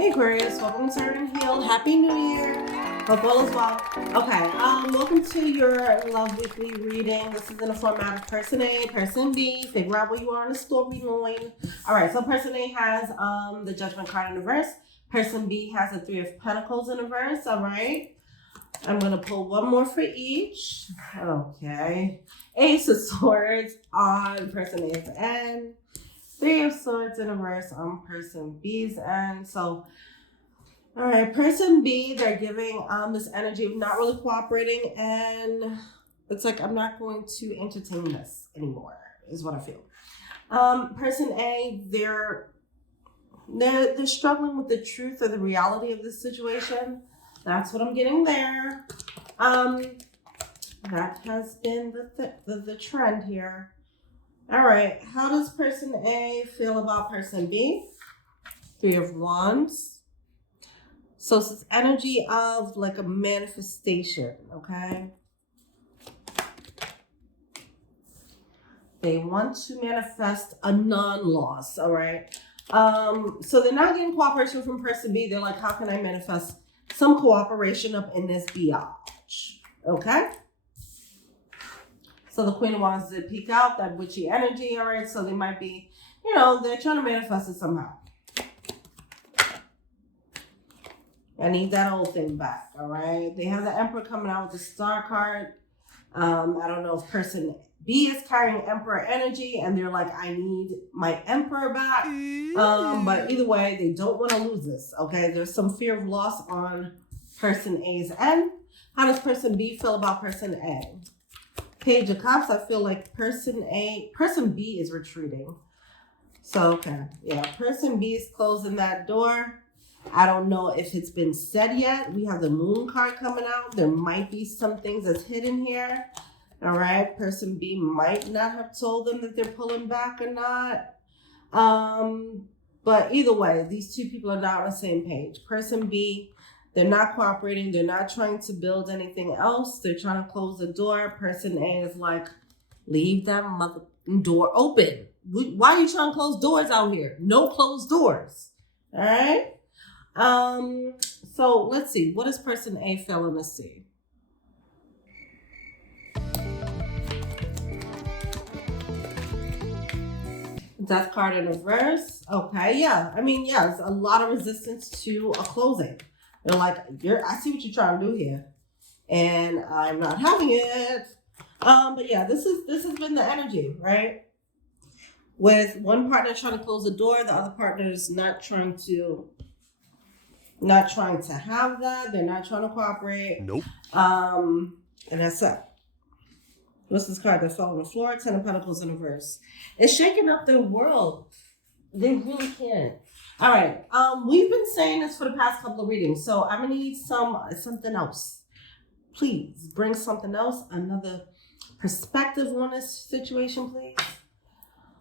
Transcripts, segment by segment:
Hey Aquarius, welcome to Turn and Heal. Happy New Year. Hope all is well. Okay, welcome to your Love Weekly reading. This is in the format of Person A, Person B. Figure out where you are in the storyline. All right, so Person A has the Judgment card in the verse. Person B has the Three of Pentacles in the verse. All right. I'm going to pull one more for each. Okay. Ace of Swords on Person A's end. Three of Swords in reverse on Person B's end. So, all right, Person B, they're giving this energy of not really cooperating, and it's like, I'm not going to entertain this anymore, is what I feel. Person A, they're struggling with the truth or the reality of this situation. That's what I'm getting there. That has been the trend here. All right, how does Person A feel about Person B? Three of Wands. So it's this energy of like a manifestation, okay? They want to manifest a non-loss, all right? So they're not getting cooperation from Person B. They're like, how can I manifest some cooperation up in this biatch, okay? So the Queen of Wands did peek out, that witchy energy, all right? So they might be, they're trying to manifest it somehow. I need that old thing back, all right? They have the Emperor coming out with the Star card. I don't know if Person B is carrying Emperor energy and they're like, I need my Emperor back. But either way, they don't want to lose this, okay? There's some fear of loss on Person A's end. How does Person B feel about Person A? Page of Cups, I feel like Person B is retreating. So, okay. Yeah, Person B is closing that door. I don't know if it's been said yet. We have the Moon card coming out. There might be some things that's hidden here. All right. Person B might not have told them that they're pulling back or not. But either way, these two people are not on the same page. Person B, they're not cooperating. They're not trying to build anything else. They're trying to close the door. Person A is like, leave that mother door open. Why are you trying to close doors out here? No closed doors. All right. So let's see. What is Person A failing to see? Death card in reverse. Okay, yeah. I mean, yeah, it's a lot of resistance to a closing. They're like, I see what you're trying to do here, and I'm not having it. But yeah, this has been the energy, right? With one partner trying to close the door, the other partner is not trying to have that. They're not trying to cooperate. Nope. And that's it. What's this card that fell on the floor? Ten of Pentacles in reverse. It's shaking up their world. They really can. All right. We've been saying this for the past couple of readings, so I'm gonna need something else. Please bring something else, another perspective on this situation, please.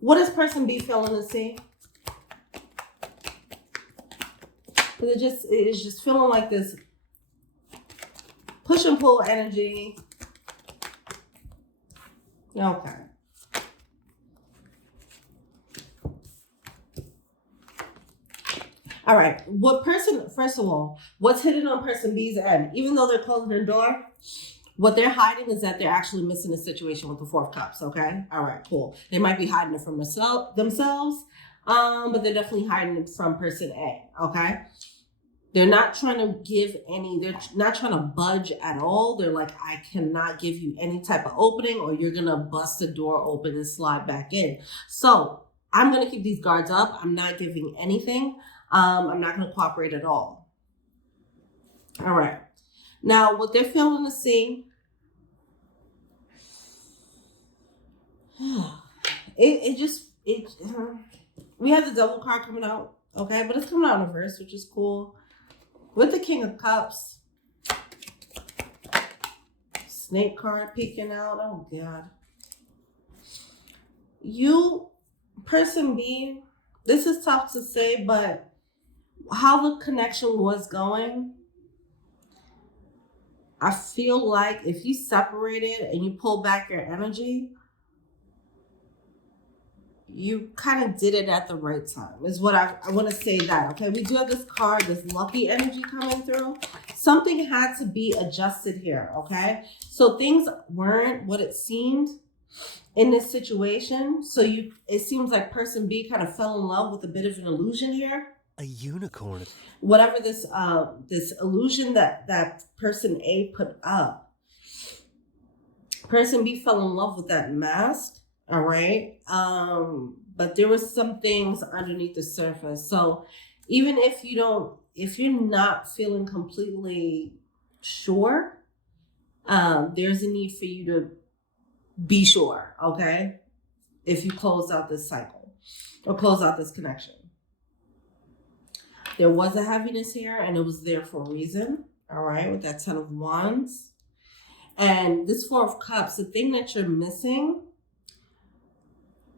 What is Person B feeling to see? It's just feeling like this push and pull energy. Okay. All right. First of all, what's hidden on Person B's end? Even though they're closing their door, what they're hiding is that they're actually missing a situation with the Four of Cups, okay? All right, cool. They might be hiding it from themselves, but they're definitely hiding it from Person A, okay? They're not trying to they're not trying to budge at all. They're like, I cannot give you any type of opening or you're going to bust the door open and slide back in. So I'm going to keep these guards up. I'm not giving anything. I'm not going to cooperate at all. All right. Now, what they're feeling to see, we have the Devil card coming out, okay? But it's coming out in reverse, which is cool. With the King of Cups, Snake card peeking out. Oh, God. Person B, this is tough to say, but how the connection was going, I feel like if you separated and you pull back your energy, you kind of did it at the right time is what I want to say that. Okay, we do have this card, this lucky energy coming through. Something had to be adjusted here. Okay, so things weren't what it seemed in this situation. So it seems like person B kind of fell in love with a bit of an illusion here. A unicorn. Whatever this illusion that person A put up, person B fell in love with that mask. All right. But there was some things underneath the surface. So even if you're not feeling completely sure, there's a need for you to be sure. Okay. If you close out this cycle or close out this connection, there was a heaviness here and it was there for a reason. All right. With that 10 of Wands and this 4 of Cups, the thing that you're missing,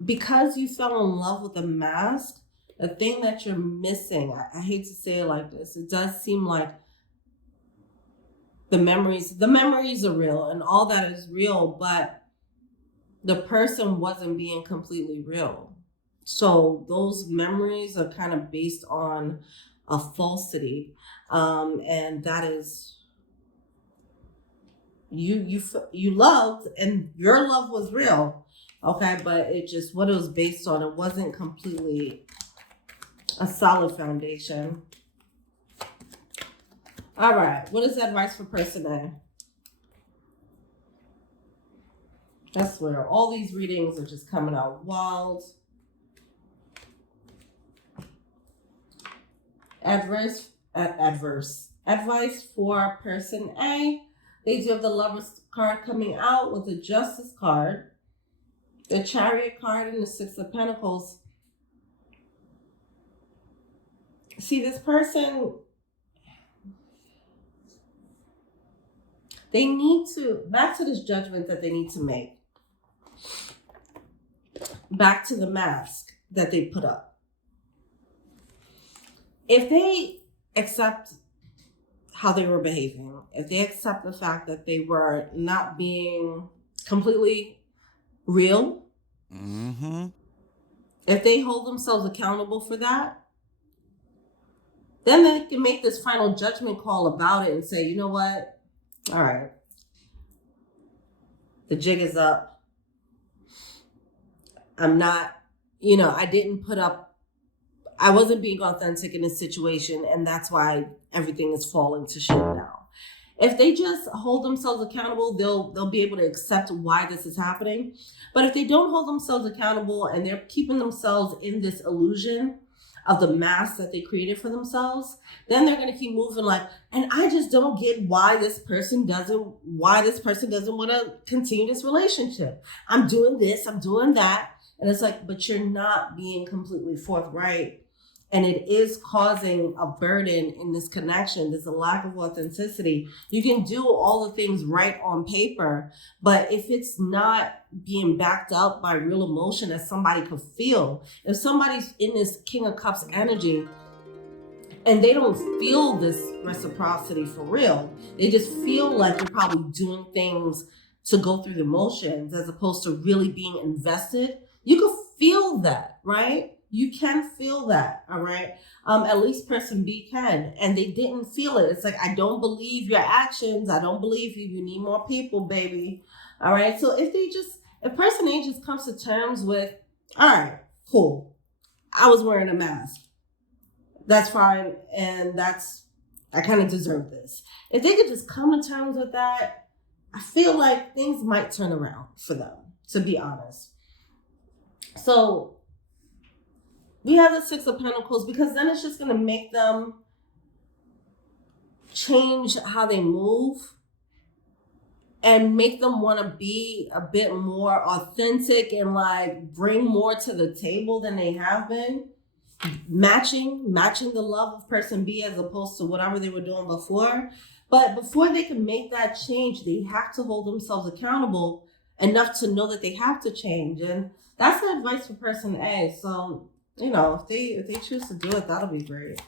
because you fell in love with a mask, the thing that you're missing, I hate to say it like this, it does seem like the memories are real and all that is real, but the person wasn't being completely real. So those memories are kind of based on a falsity. And that is, you loved and your love was real. Okay, but it just, what it was based on, it wasn't completely a solid foundation. All right, what is advice for person A? I swear, all these readings are just coming out wild. Advice for person A. They do have the Lovers card coming out with the Justice card, the Chariot card, and the 6 of Pentacles. See, this person, they need to, back to this judgment that they need to make. Back to the mask that they put up. If they accept how they were behaving, if they accept the fact that they were not being completely real, if they hold themselves accountable for that, then they can make this final judgment call about it and say, you know what? All right. The jig is up. I'm not, I wasn't being authentic in this situation, and that's why everything is falling to shit now. If they just hold themselves accountable, they'll be able to accept why this is happening. But if they don't hold themselves accountable and they're keeping themselves in this illusion of the mask that they created for themselves, then they're going to keep moving like, and I just don't get why this person doesn't want to continue this relationship. I'm doing this, I'm doing that. And it's like, but you're not being completely forthright. And it is causing a burden in this connection. There's a lack of authenticity. You can do all the things right on paper, but if it's not being backed up by real emotion that somebody could feel, if somebody's in this King of Cups energy and they don't feel this reciprocity for real, they just feel like you're probably doing things to go through the motions as opposed to really being invested, you could feel that, right? You can feel that, all right? At least person B can, and they didn't feel it. It's like, I don't believe your actions. I don't believe you. You need more people, baby. All right? So if person A just comes to terms with, all right, cool. I was wearing a mask. That's fine, and I kind of deserve this. If they could just come to terms with that, I feel like things might turn around for them, to be honest. So we have the 6 of Pentacles because then it's just going to make them change how they move and make them want to be a bit more authentic and like bring more to the table than they have been. Matching the love of person B as opposed to whatever they were doing before. But before they can make that change, they have to hold themselves accountable enough to know that they have to change. And that's the advice for person A. So, if they choose to do it, that'll be great.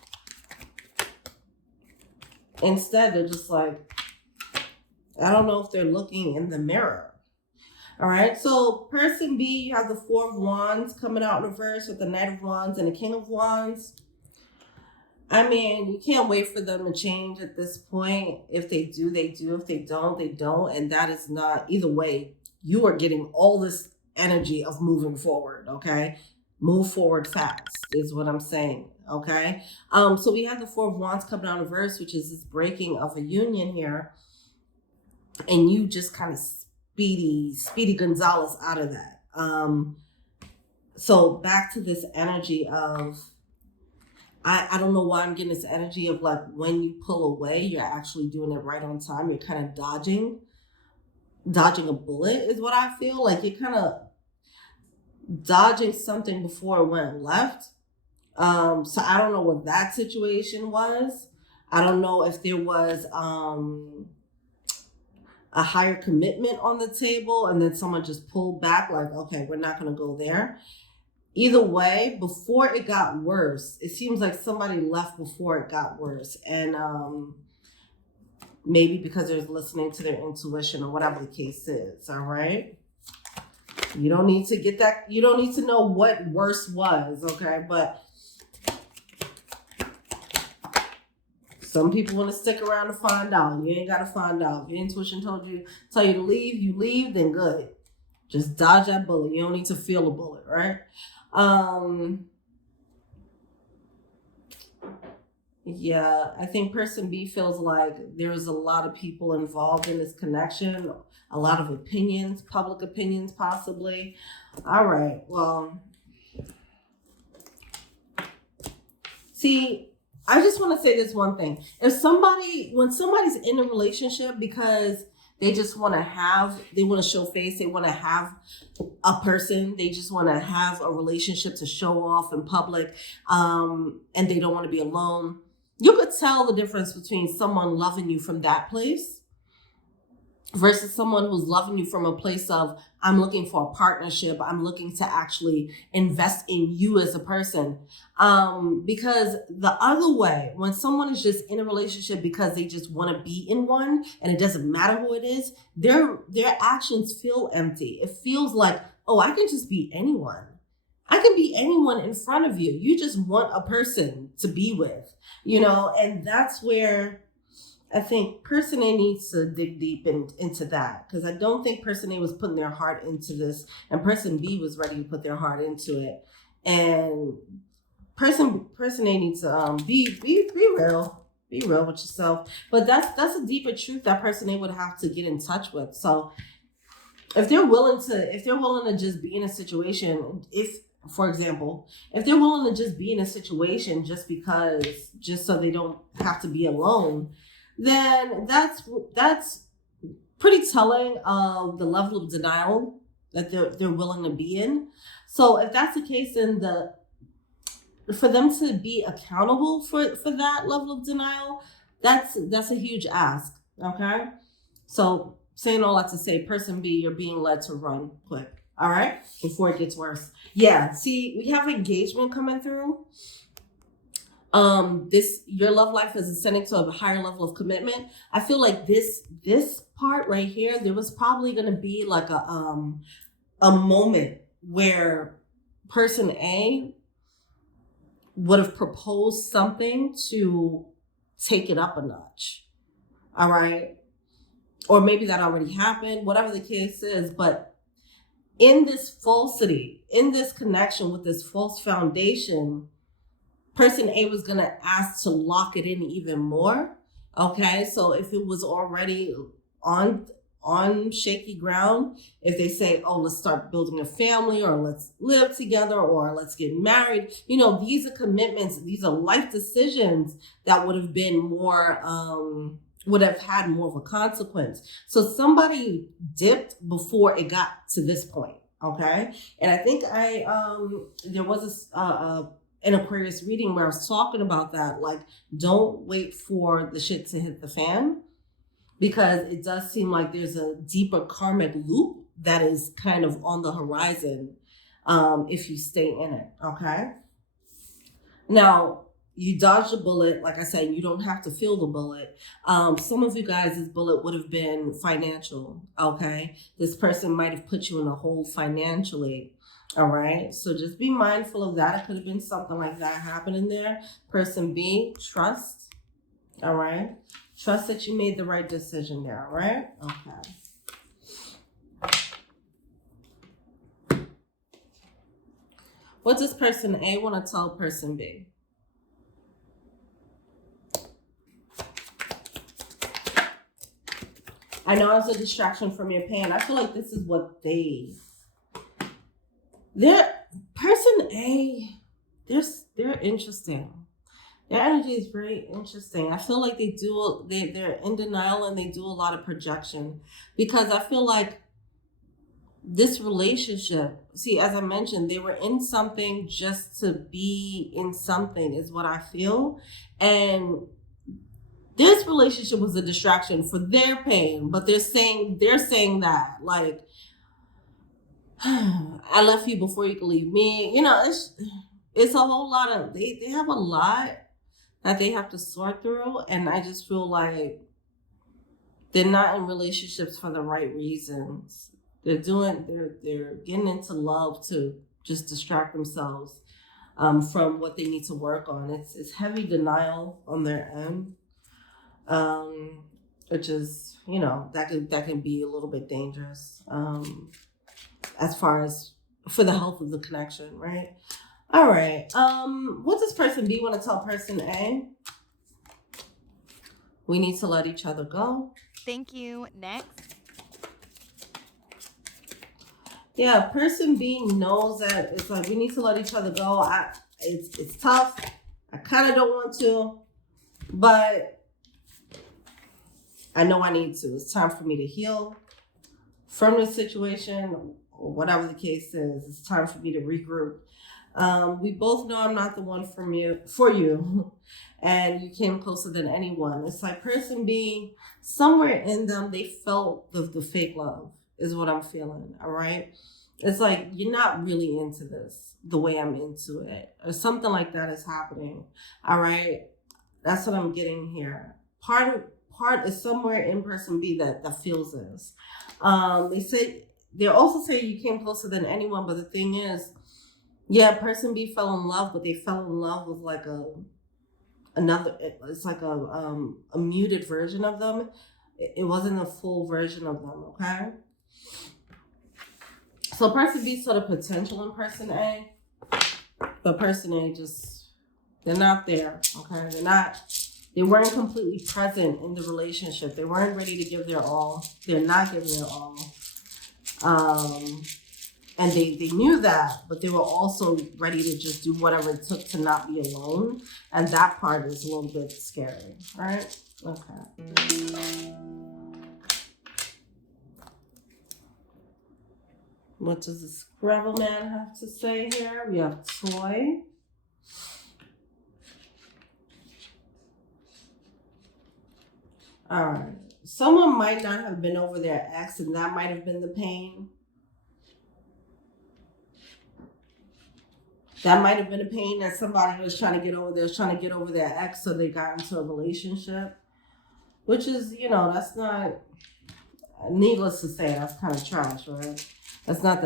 Instead, they're just like, I don't know if they're looking in the mirror. All right, so person B, you have the Four of Wands coming out in reverse with the Knight of Wands and the King of Wands. I mean, you can't wait for them to change at this point. If they do, they do. If they don't, they don't. And that is not, either way, you are getting all this energy of moving forward, okay? Move forward fast is what I'm saying, okay? So we have the Four of Wands coming out in reverse, which is this breaking of a union here. And you just kind of Speedy Gonzalez out of that. So back to this energy of, I don't know why I'm getting this energy of like when you pull away, you're actually doing it right on time. You're kind of dodging a bullet is what I feel. Like you're kind of dodging something before it went left. So I don't know what that situation was. I don't know if there was a higher commitment on the table and then someone just pulled back like, okay, we're not going to go there. Either way, before it got worse, it seems like somebody left before it got worse. And maybe because they're listening to their intuition or whatever the case is, all right? You don't need to get that. You don't need to know what worse was, okay? But some people want to stick around to find out. You ain't got to find out. If your intuition tell you to leave, you leave, then good. Just dodge that bullet. You don't need to feel a bullet, right? Yeah, I think person B feels like there's a lot of people involved in this connection, a lot of opinions, public opinions possibly. All right, well, see, I just want to say this one thing. When somebody's in a relationship because they just want to they want to show face, they want to have a person, they just want to have a relationship to show off in public, and they don't want to be alone. You could tell the difference between someone loving you from that place versus someone who's loving you from a place of, I'm looking for a partnership. I'm looking to actually invest in you as a person. Because the other way, when someone is just in a relationship because they just want to be in one and it doesn't matter who it is, their actions feel empty. It feels like, oh, I can just be anyone. I can be anyone in front of you. You just want a person to be with, and that's where I think person A needs to dig deep into that, because I don't think person A was putting their heart into this and person B was ready to put their heart into it. And person A needs to be real. Be real with yourself. But that's a deeper truth that person A would have to get in touch with. So if they're willing to just be in a situation, for example, if they're willing to just be in a situation just so they don't have to be alone, then that's pretty telling of the level of denial that they're willing to be in. So if that's the case, then for them to be accountable for that level of denial, that's a huge ask. Okay, so saying all that to say, person B, you're being led to run quick. All right, before it gets worse. Yeah, see, we have engagement coming through. Your love life is ascending to a higher level of commitment. I feel like this part right here, there was probably going to be like a moment where person A would have proposed something to take it up a notch. All right, or maybe that already happened. Whatever the case is, but in this falsity, in this connection with this false foundation, person A was going to ask to lock it in even more. Okay, so if it was already on shaky ground, if they say, oh, let's start building a family, or let's live together, or let's get married, these are commitments, these are life decisions that would have been more would have had more of a consequence. So somebody dipped before it got to this point, okay? And I think there was an Aquarius reading where I was talking about that, like, don't wait for the shit to hit the fan, because it does seem like there's a deeper karmic loop that is kind of on the horizon if you stay in it, okay? Now, you dodged a bullet. Like I said, you don't have to feel the bullet. Some of you guys, this bullet would have been financial. Okay, this person might have put you in a hole financially. All right, so just be mindful of that. It could have been something like that happening there. Person B, trust. All right, trust that you made the right decision there. All right, okay. What does person A want to tell person B? I know it's a distraction from your pain. I feel like this is what person A, they're interesting. Their energy is very interesting. I feel like they're in denial and they do a lot of projection, because I feel like this relationship, see, as I mentioned, they were in something just to be in something is what I feel. And this relationship was a distraction for their pain, but they're saying that, like, I left you before you could leave me. You know, it's a whole lot of, they have a lot that they have to sort through. And I just feel like they're not in relationships for the right reasons. They're getting into love to just distract themselves from what they need to work on. It's heavy denial on their end, which is, you know, that can be a little bit dangerous as far as for the health of the connection, right? All right. What does person B want to tell person A? We need to let each other go. Thank you. Next. Yeah, person B knows that it's like, we need to let each other go. It's tough. I kind of don't want to, but I know I need to. It's time for me to heal from this situation, or whatever the case is. It's time for me to regroup. We both know I'm not the one for you, and you came closer than anyone. It's like person B, somewhere in them, they felt the fake love is what I'm feeling. All right. It's like, you're not really into this the way I'm into it, or something like that is happening. All right. That's what I'm getting here. Part is somewhere in person B that feels this. They also say you came closer than anyone, but the thing is, yeah, person B fell in love, but they fell in love with like it's like a muted version of them. It wasn't a full version of them, okay? So person B saw the potential in person A, but person A they're not there, okay? They weren't completely present in the relationship. They weren't ready to give their all. They're not giving their all. And they knew that, but they were also ready to just do whatever it took to not be alone. And that part is a little bit scary, right? Okay. What does the Scrabble man have to say here? We have toy. All right. Someone might not have been over their ex, and that might have been the pain. That might have been a pain that somebody was trying to get over. They was trying to get over their ex, so they got into a relationship, which is, you know, that's not, needless to say, that's kind of trash, right? That's not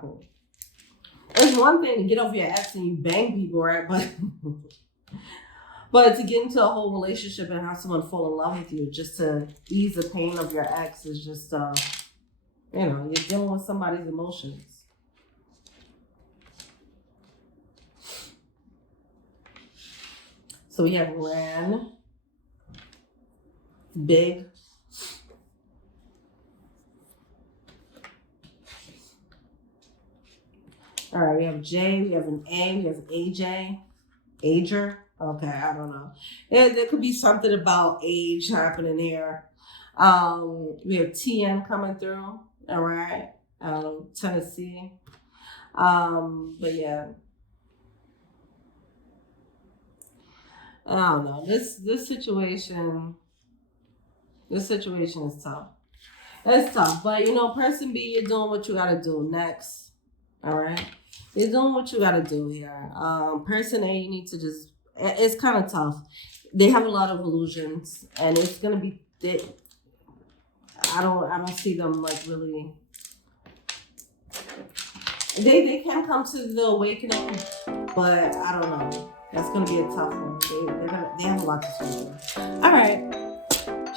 cool. It's one thing to get over your ex and you bang people, right? But to get into a whole relationship and have someone fall in love with you just to ease the pain of your ex is just, you know, you're dealing with somebody's emotions. So we have ran, big. All right, we have J, we have an A, we have AJ, ager. Okay, I don't know. There could be something about age happening here. We have TN coming through. All right, Tennessee. But yeah, I don't know. This situation is tough. It's tough, but you know, person B, you're doing what you gotta do next. All right, you're doing what you gotta do here. Person A, you need to just It's kind of tough. They have a lot of illusions, and it's gonna be. I don't see them like really. They can come to the awakening, but I don't know. That's gonna be a tough one. They have a lot to sort through. All right,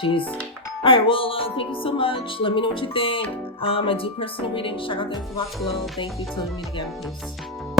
jeez. All right, well, thank you so much. Let me know what you think. I do personal readings. Check out the info box below. Thank you. Till we meet again. Peace.